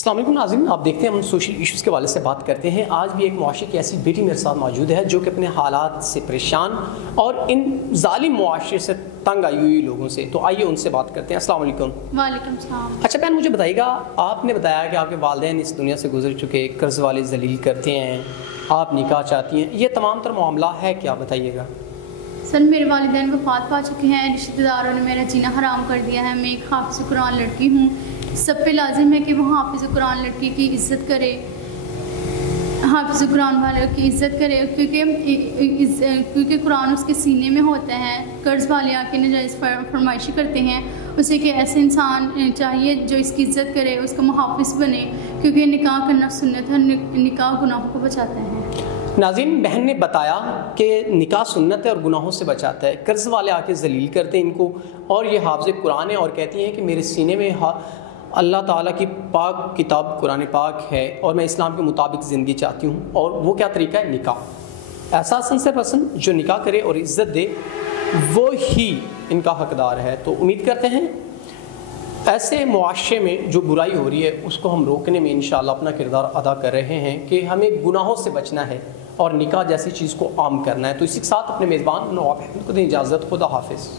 अस्सलाम वालेकुम नाज़रीन, आप देखते हैं हम सोशल इश्यूज़ के वाले से बात करते हैं। आज भी एक मुआशरे की ऐसी बेटी मेरे साथ मौजूद है जो कि अपने हालात से परेशान और इन जालिम मुआशरे से तंग आई हुई लोगों से, तो आइए उनसे बात करते हैं। अस्सलाम वालेकुम। वालेकुम सलाम। अच्छा बहन, मुझे बताइएगा, आपने बताया कि आपके वालिदैन इस दुनिया से गुजर चुके, कर्ज़ वाले ज़लील करते हैं, आप निकाह चाहती हैं, ये तमाम तर मामला है क्या, बताइएगा। सर, मेरे वालिदैन वफ़ात पा चुके हैं, रिश्तेदारों ने मेरा जीना हराम कर दिया है। मैं एक हाफ़िज़ कुरान लड़की हूँ, सब पे लाजिम है कि वो हाफ़िज़ कुरान लड़की की इज़्ज़त करे, हाफ़िज़ कुरान वाले की इज़्ज़त करे, क्योंकि कुरान उसके सीने में होता है। कर्ज़ वाले आके नाजायज़ फरमाइशी करते हैं, उसे कि ऐसे इंसान चाहिए जो इसकी इज़्ज़त करे, उसका मुहाफ़िज़ बने, क्योंकि निकाह करना सुन्नत है, निकाह गुनाहों को बचाता है। नाज़रीन, बहन ने बताया कि निकाह सुन्नत है और गुनाहों से बचाता है। कर्ज़ वाले आके ज़लील करते हैं इनको, और ये हाफ़िज़ कुरान है और कहती हैं कि मेरे सीने में अल्लाह ताला की पाक किताब कुरान पाक है और मैं इस्लाम के मुताबिक ज़िंदगी चाहती हूँ। और वो क्या तरीका है? निकाह। ऐसा से पर्सन जो निकाह करे और इज़्ज़त दे, वो ही इनका हकदार है। तो उम्मीद करते हैं ऐसे मुआशरे में जो बुराई हो रही है उसको हम रोकने में इंशाअल्लाह अपना किरदार अदा कर रहे हैं कि हमें गुनाहों से बचना है और निकाह जैसी चीज़ को आम करना है। तो इसी के साथ अपने मेज़बान नवाब अहमद को दें इजाज़त। खुदा हाफिज़।